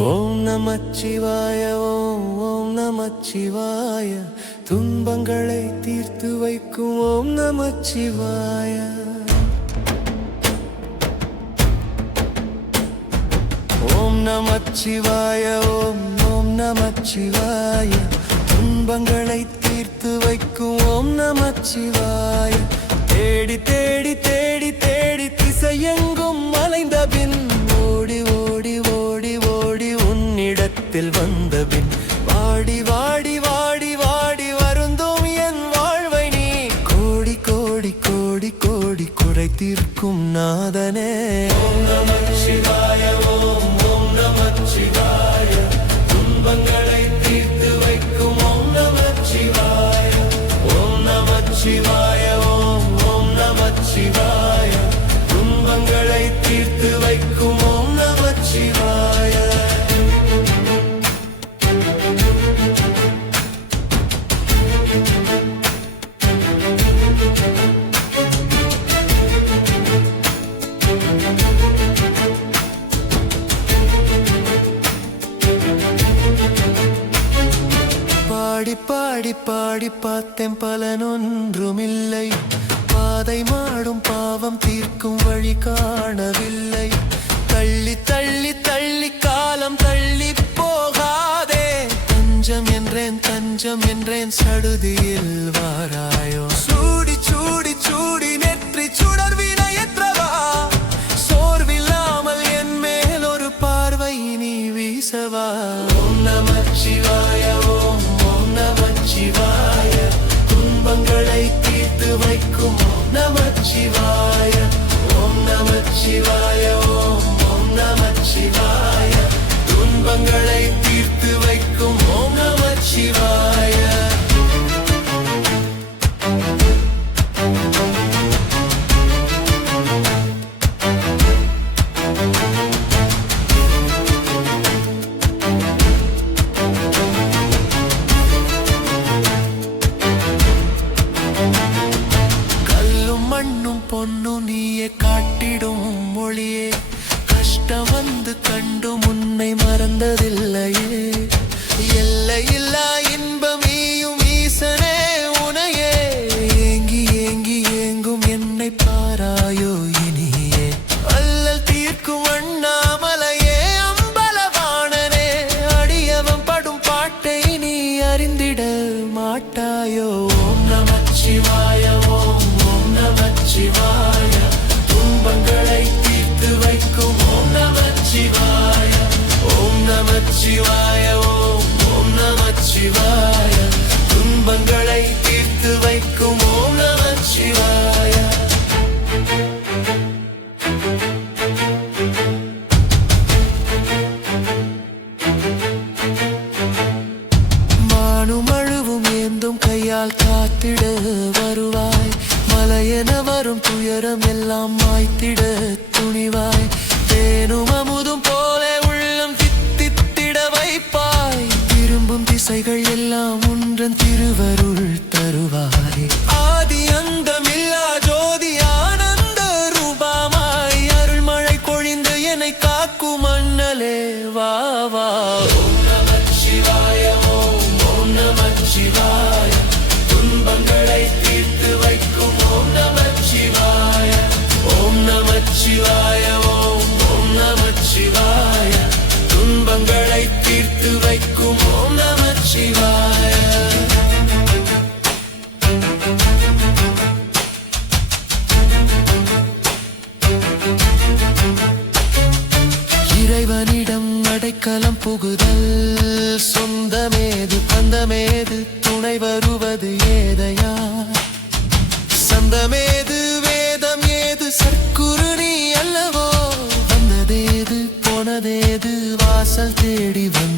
ஓம் நமச்சிவாய ஓம் ஓம் நமச்சிவாய. துன்பங்களை தீர்த்து வைக்கும் ஓம் நமச்சிவாய. ஓம் நமச்சிவாய ஓம் ஓம் நமச்சிவாய. துன்பங்களை தீர்த்து வைக்கும் ஓம் நமச்சிவாய. தேடி தேடி தேடி தேடி திசையெங்கும் மலைந்த பின் உன்னிடத்தில் வந்தபின் வாடி வாடி வாடி வாடி வருந்தோம் என் வாழ்வை நீ. கோடி கோடி கோடி கோடி குறை தீர்க்கும் நாதனே. ஓம் நமச்சிவாய ஓம் ஓம் நமச்சிவாய துன்பங்கள் பாடி பாடி பார்த்தேன் பலனொன்றுமில்லை. பாதை மாடும் பாவம் தீர்க்கும் வழி காணவில்லை. தள்ளி தள்ளி தள்ளி காலம் தள்ளி போகாதே. தஞ்சம் என்றேன் தஞ்சம் என்றேன் சடுதியில் வாராயோ. சூடி சூடி சூடினே வைக்கும் ஓம் நமச்சிவாய. ஓம் நமச்சிவாய ஓம் ஓம் நமச்சிவாய. மறந்ததில்லையே எல்லையில்லா இன்பம் ஈசனே உனையே. ஏங்கி ஏங்கி ஏங்கும் என்னை பாராயோ இனியே. அல்லல் தீர்க்கும் அண்ணாமலையே அம்பலவாணனே. அடியவன் படும் பாட்டை நீ அறிந்திட மாட்டாயோ. ஓம் நமச்சிவாய ஓம் ஓம் நமச்சிவாய துன்பங்களை தீர்த்து வைக்கும் ஓம் நமச்சிவாய நமச்சிவாய ஓம் நமச்சிவாய துன்பங்களை தீர்த்து வைக்கும் ஓம் நமச்சிவாய மானுமழுவும் ஏந்தும் கையால் காத்திட வருவாய். மலையென வரும் துயரம் எல்லாம் மாய்த்திட துணிவாய். தேனும் அமுதும் போலே திரும்பும் திசைகள் எல்லாம் ஒன்றன் திருவருள் தருவாரே ஆதி அந்தமில்லா அடைக்கலம் புகுதல். சொந்தமேது பந்தமேது துணை வருவது ஏதையா? சந்தமேது வேதம் ஏது சற்குரு நீ அல்லவோ? வந்ததேது போனதேது வாசல் தேடி வந்த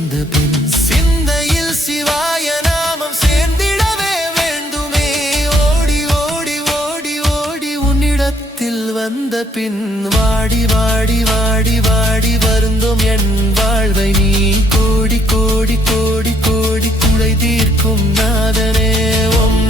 பின் வாடி வாடி வாடி வாடி வருந்தும் என் வாழ்வை நீ. கோடி கோடி கோடி கோடி குறை தீர்க்கும் நாதனே ஓம்